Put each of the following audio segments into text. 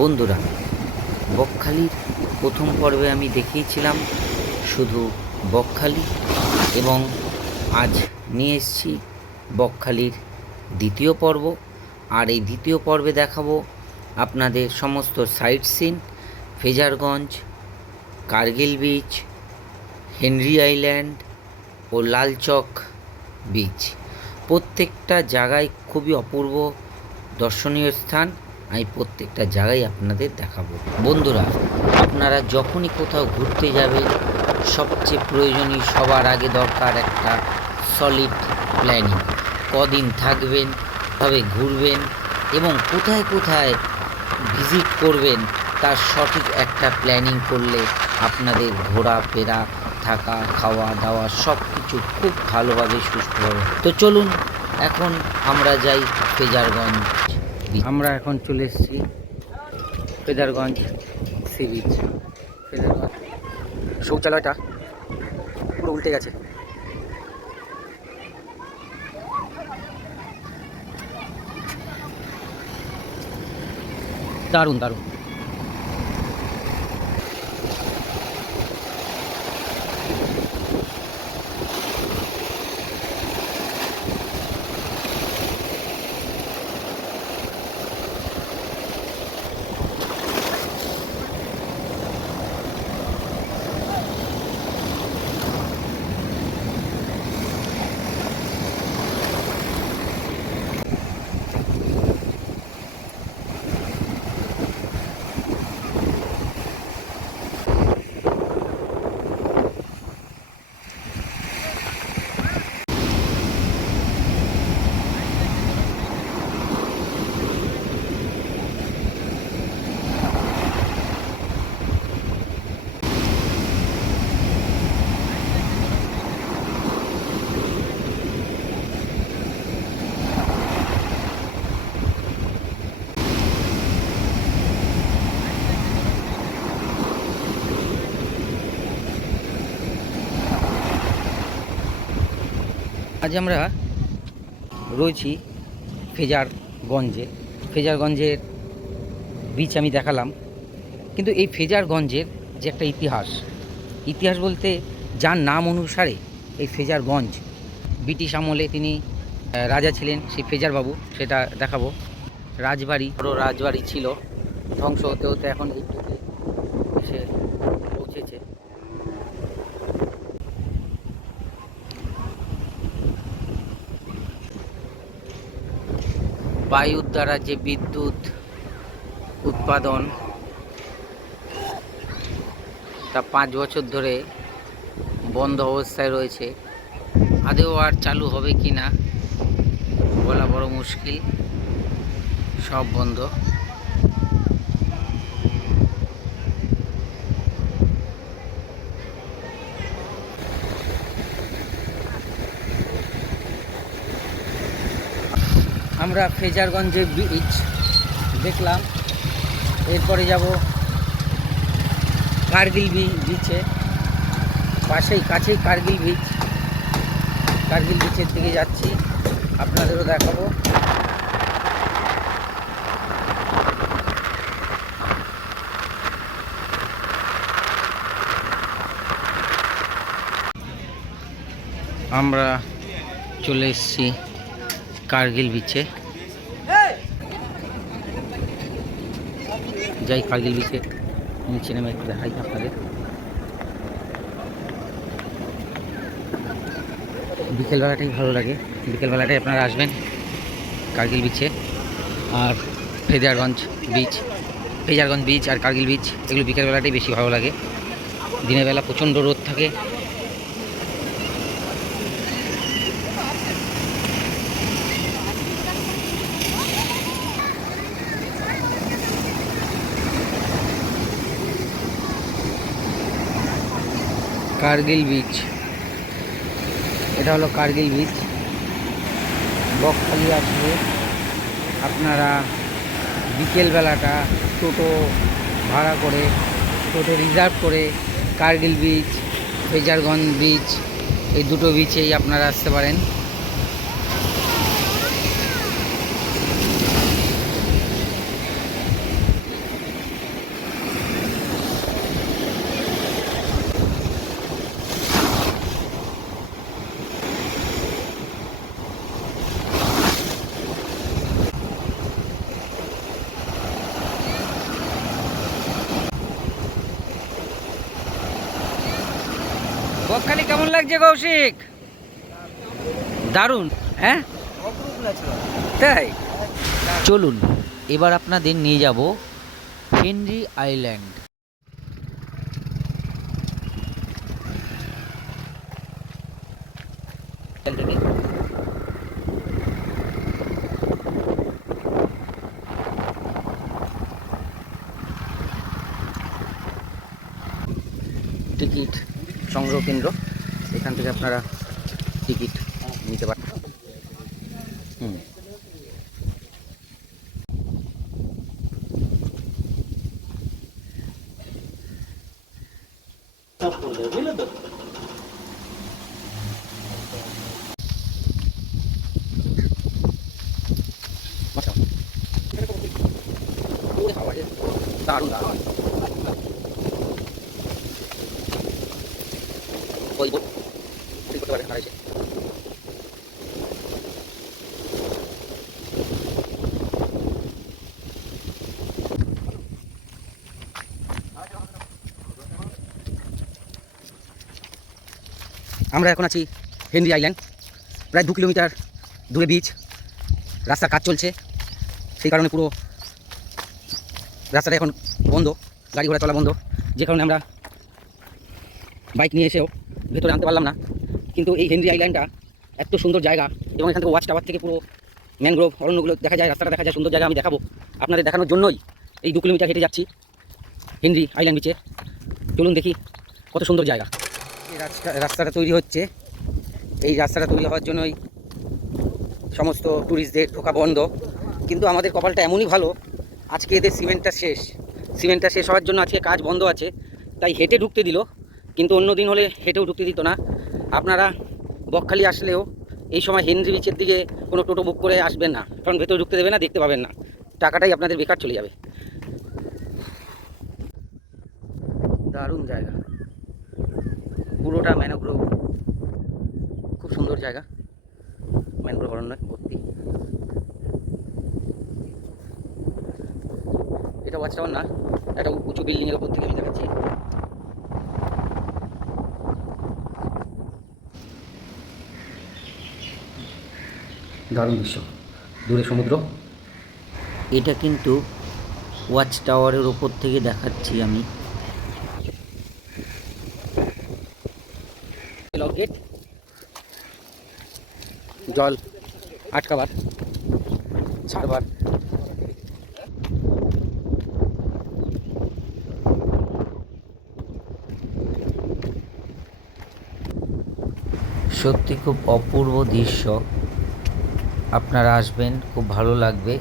বন্ধুরা, বকখালির প্রথম পর্বে আমি দেখিয়েছিলাম শুধু বকখালি, এবং আজ নিয়ে এসেছি বকখালির দ্বিতীয় পর্ব। আর এই দ্বিতীয় পর্বে দেখাবো আপনাদের সমস্ত sightseeing, Fraserganj, Kargil beach, Henry island ও লালচক বিচ। প্রত্যেকটা জায়গায় খুবই অপূর্ব দর্শনীয় স্থান। আমি প্রত্যেকটা জায়গায় আপনাদের দেখাবো। বন্ধুরা, আপনারা যখনই কোথাও ঘুরতে যাবেন, সবচেয়ে প্রয়োজনীয় সবার আগে দরকার একটা সলিড প্ল্যানিং। কদিন থাকবেন, কবে ঘুরবেন এবং কোথায় কোথায় ভিজিট করবেন, তার সঠিক একটা প্ল্যানিং করলে আপনাদের ঘোরাফেরা, থাকা, খাওয়া দাওয়া সব কিছু খুব ভালোভাবে সুস্থভাবে। তো চলুন এখন আমরা যাই ফ্রেজারগঞ্জ। আমরা এখন চলে এসেছি ফ্রেজারগঞ্জ সি বিচ। ফ্রেজারগঞ্জ শৌচালয়টা পুরো উল্টে গেছে। দারুণ দারুণ। আজ আমরা রয়েছি ফ্রেজারগঞ্জের বিচ আমি দেখালাম, কিন্তু এই ফ্রেজারগঞ্জের যে একটা ইতিহাস বলতে যার নাম অনুসারে এই ফ্রেজারগঞ্জ, ব্রিটিশ আমলে তিনি রাজা ছিলেন, সেই ফ্রেজার বাবু, সেটা দেখাবো। রাজবাড়ি, বড় রাজবাড়ি ছিল, ধ্বংস হতে হতে এখন এইটুকু এসে পৌঁছেছে। বায়ুর দ্বারা যে বিদ্যুৎ উৎপাদন, তা 5 বছর ধরে বন্ধ অবস্থায় রয়েছে। আদৌ আর চালু হবে কি না বলা বড় মুশকিল, সব বন্ধ। আমরা ফ্রেজারগঞ্জের বিচ দেখলাম, এরপরে যাব কার্গিল বিচে। কাছেই কার্গিল বিচের দিকে যাচ্ছি, আপনাদেরও দেখাবো। আমরা চলে এসেছি কার্গিল বিচে। যাই কার্গিল বিচে নিচে নেমে একটু দেখাই আপনাদের। বিকেলবেলাটাই ভালো লাগে, বিকেলবেলাটাই আপনারা আসবেন কার্গিল বিচে। আর ফ্রেজারগঞ্জ বিচ আর কার্গিল বিচ, এগুলো বিকেলবেলাটাই বেশি ভালো লাগে। দিনের বেলা প্রচণ্ড রোদ থাকে। কার্গিল বিচ, এটা হলো কার্গিল বিচ। বকখালি আসলে আপনারা বিকেলবেলাটা টোটো ভাড়া করে, টোটো রিজার্ভ করে কার্গিল বিচ, ফ্রেজারগঞ্জ বিচ, এই দুটো বিচেই আপনারা আসতে পারেন। বকখালি কেমন লাগছে কৌশিক? দারুণ, হ্যাঁ তাই। চলুন এবার আপনাদের নিয়ে যাব হেনরি আইল্যান্ড। টিকিট সংগ্রহ কেন্দ্র, এখান থেকে আপনারা টিকিট নিতে পারেন। বুঝলে তো। দারুণ দারুণ বলবো করতে পারে হারাইছে। আমরা এখন আছি হেনরি আইল্যান্ড, প্রায় 2 কিলোমিটার দূরে বিচ। রাস্তার কাজ চলছে, সেই কারণে পুরো রাস্তাটা এখন বন্ধ, গাড়ি ঘোড়া চলা বন্ধ, যে কারণে আমরা বাইক নিয়ে এসেও ভেতরে আনতে পারলাম না। কিন্তু এই হেনরি আইল্যান্ডটা এত সুন্দর জায়গা, এবং এখান থেকে ওয়াচ টাওয়ার থেকে পুরো ম্যানগ্রোভ অরণ্যগুলো দেখা যায়, রাস্তাটা দেখা যায়, সুন্দর জায়গা আমি দেখাবো আপনাদের দেখানোর জন্যই এই 2 কিলোমিটার হেঁটে যাচ্ছি হেনরি আইল্যান্ড বিচে। চলুন দেখি কত সুন্দর জায়গা। এই রাস্তাটা তৈরি হচ্ছে, এই রাস্তাটা তৈরি হওয়ার জন্যই সমস্ত ট্যুরিস্টদের ঢোকা বন্ধ। কিন্তু আমাদের কপালটা এমনই ভালো, আজকে এদের সিমেন্টটা শেষ হওয়ার জন্য আজকে কাজ বন্ধ আছে, তাই হেঁটে ঢুকতে দিল। কিন্তু অন্য দিন হলে হেঁটেও ঢুকতে দিত না। আপনারা বকখালি আসলেও এই সময় হেনরি বিচের দিকে কোনো টোটো বুক করে আসবেন না, কারণ ভেতরে ঢুকতে দেবে না, দেখতে পাবেন না, টাকাটাই আপনাদের বেকার চলে যাবে। দারুণ জায়গা, পুরোটা ম্যানগ্রোভ, খুব সুন্দর জায়গা, ম্যানগ্রোভ অরণ্য ভর্তি। এটা ওয়াচ টাওয়ার না, একটা উঁচু বিল্ডিংয়ের ওপর থেকে আমি দেখাচ্ছি। দারুণ দৃশ্য, দূরে সমুদ্র। এটা কিন্তু ওয়াচ টাওয়ারের ওপর থেকে দেখাচ্ছি আমি। গেট, জল আটকাবার ছাড়বার। সত্যি খুব অপূর্ব দৃশ্য, আপনারা আসবেন, খুব ভালো লাগবে।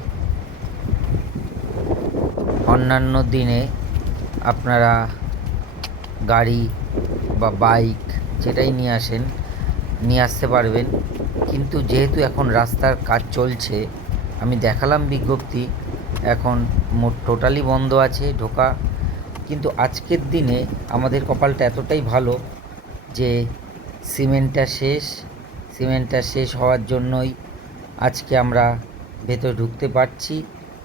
অন্যান্য দিনে আপনারা গাড়ি বা বাইক যেটাই নিয়ে আসতে পারবেন, কিন্তু যেহেতু এখন রাস্তার কাজ চলছে, আমি দেখালাম বিজ্ঞপ্তি, এখন টোটালি বন্ধ আছে ঢোকা। কিন্তু আজকের দিনে আমাদের কপালটা এতটাই ভালো যে সিমেন্টটা শেষ হওয়ার জন্যই আজকে আমরা ভেতরে ঢুকতে পারছি,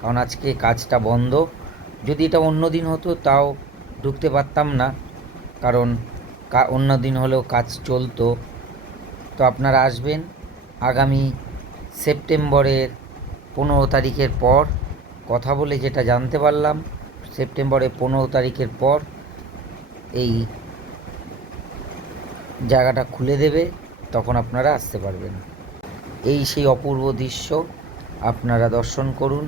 কারণ আজকে কাজটা বন্ধ। যদি এটা অন্য দিন হতো তাও ঢুকতে পারতাম না, কারণ অন্য দিন হলেও কাজ চলতো। তো আপনারা আসবেন আগামী সেপ্টেম্বরের 15 তারিখের পর, কথা বলে যেটা জানতে পারলাম, সেপ্টেম্বরের 15 তারিখের পর এই জায়গাটা খুলে দেবে, তখন আপনারা আসতে পারবেন। এই সেই অপূর্ব দৃশ্য আপনারা দর্শন করুন,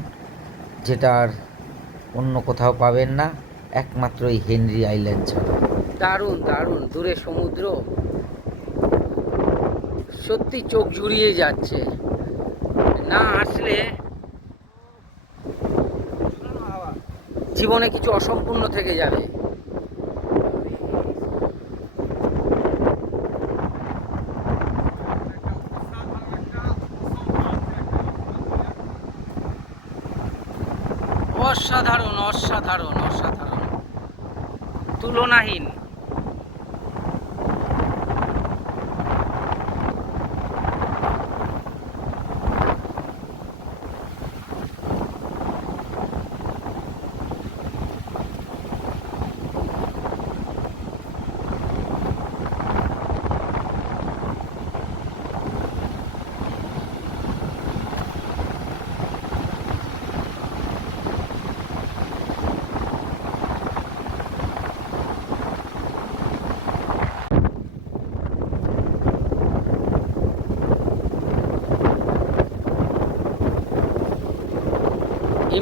যেটা আর অন্য কোথাও পাবেন না, একমাত্র এই হেনরি আইল্যান্ড ছাড়া। দারুণ দারুণ, দূরে সমুদ্র, সত্যি চোখ জুড়িয়ে যাচ্ছে। না আসলে জীবনে কিছু অসম্পূর্ণ থেকে যাবে। অসাধারণ অসাধারণ অসাধারণ, তুলনাহীন।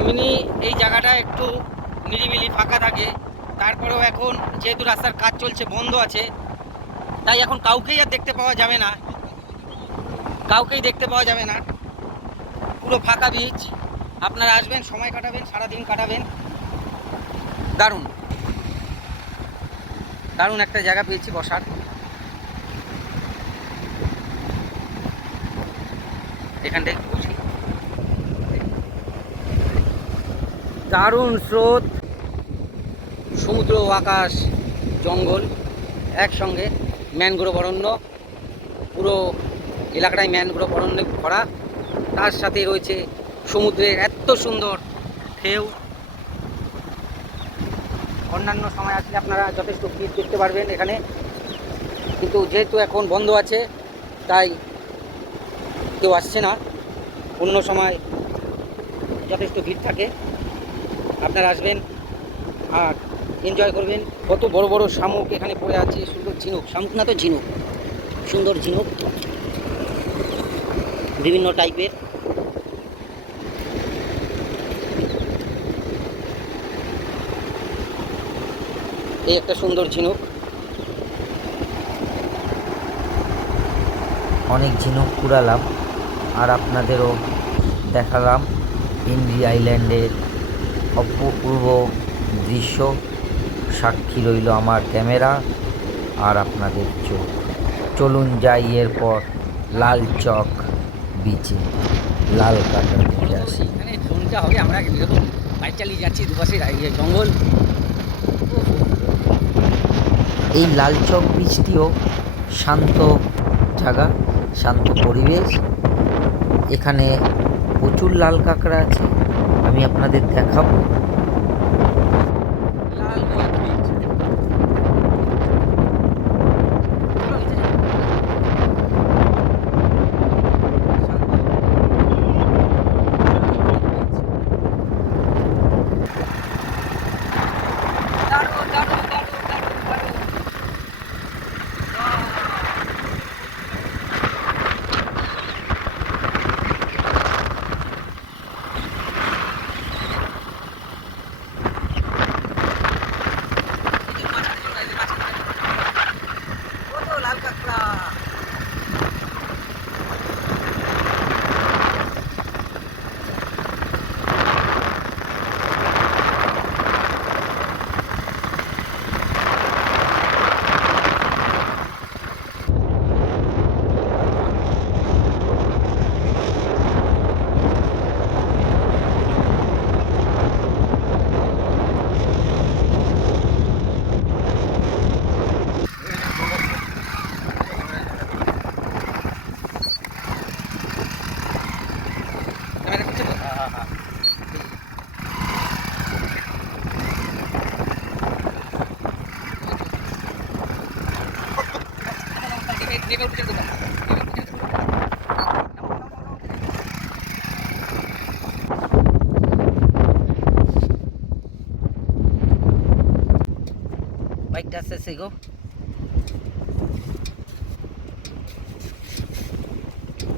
এমনি এই জায়গাটা একটু নিরিবিলি ফাঁকা থাকে, তারপরেও এখন যেহেতু রাস্তার কাজ চলছে, বন্ধ আছে, তাই এখন কাউকেই আর দেখতে পাওয়া যাবে না, পুরো ফাঁকা বিচ। আপনারা আসবেন, সময় কাটাবেন, সারাদিন কাটাবেন। দারুণ দারুণ একটা জায়গা পেয়েছি বসার। এখানটায় বসি, দারুণ স্রোত, সমুদ্র, আকাশ, জঙ্গল একসঙ্গে, ম্যানগ্রোভ অরণ্য, পুরো এলাকাটাই ম্যানগ্রোভ অরণ্যে ভরা, তার সাথে রয়েছে সমুদ্রের এত সুন্দর ঢেউ। অন্যান্য সময় আসলে আপনারা যথেষ্ট ভিড় দেখতে পারবেন এখানে, কিন্তু যেহেতু এখন বন্ধ আছে তাই কেউ আসছে না। অন্য সময় যথেষ্ট ভিড় থাকে, আপনারা আসবেন আর এনজয় করবেন। কত বড় বড় শামুক এখানে পড়ে আছে, সুন্দর ঝিনুক, শামুক না তো ঝিনুক, সুন্দর ঝিনুক বিভিন্ন টাইপের। এই একটা সুন্দর ঝিনুক, অনেক ঝিনুক কুড়ালাম আর আপনাদেরও দেখালাম হেনরি আইল্যান্ডের অপূর্ব দৃশ্য। সাক্ষী রইল আমার ক্যামেরা আর আপনাদের চোখ। চলুন যাই এরপর লাল চক বিচে, লাল কাঁটা দেখে আসি। এখানে ড্রোনটা হবে, আমরা এরকম বাইক চালিয়ে যাচ্ছি, দুপাশে জঙ্গল। এই লাল চক বিচটিও শান্ত জায়গা, শান্ত পরিবেশ। এখানে প্রচুর লাল কাঁকড়া আছে, আমি আপনাদের দেখাবো। লাল চক বিচ, লাল কাঁকড়া। বাইকটা আসতে আসতে গো,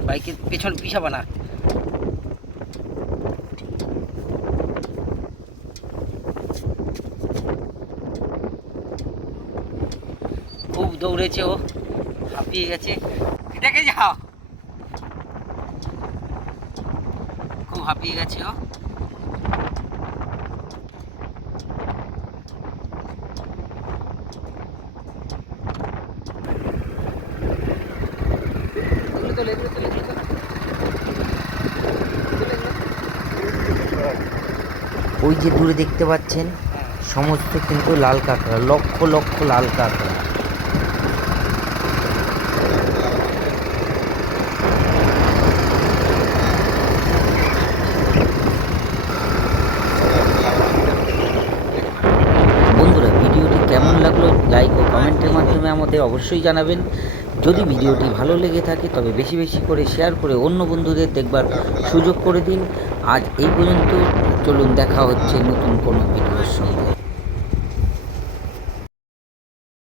বাইকের পেছন পিছাবা না। খুব দৌড়েছে ও, হাঁপিয়ে গেছে, দেখে যাও, খুব হাঁপিয়ে গেছে ও। ওই যে দূরে দেখতে পাচ্ছেন সমস্ত কিন্তু লাল কাঁকড়া, লক্ষ লক্ষ লাল কাঁকড়া। বন্ধুরা, ভিডিওটি কেমন লাগলো লাইক ও কমেন্টের মাধ্যমে আমাদের অবশ্যই জানাবেন। যদি ভিডিওটি ভালো লেগে থাকে তবে বেশি বেশি করে শেয়ার করে অন্য বন্ধুদের দেখবার সুযোগ করে দিন। আজ এই পর্যন্ত, চলুন দেখা হচ্ছে নতুন কোনো ভিডিওর সঙ্গে।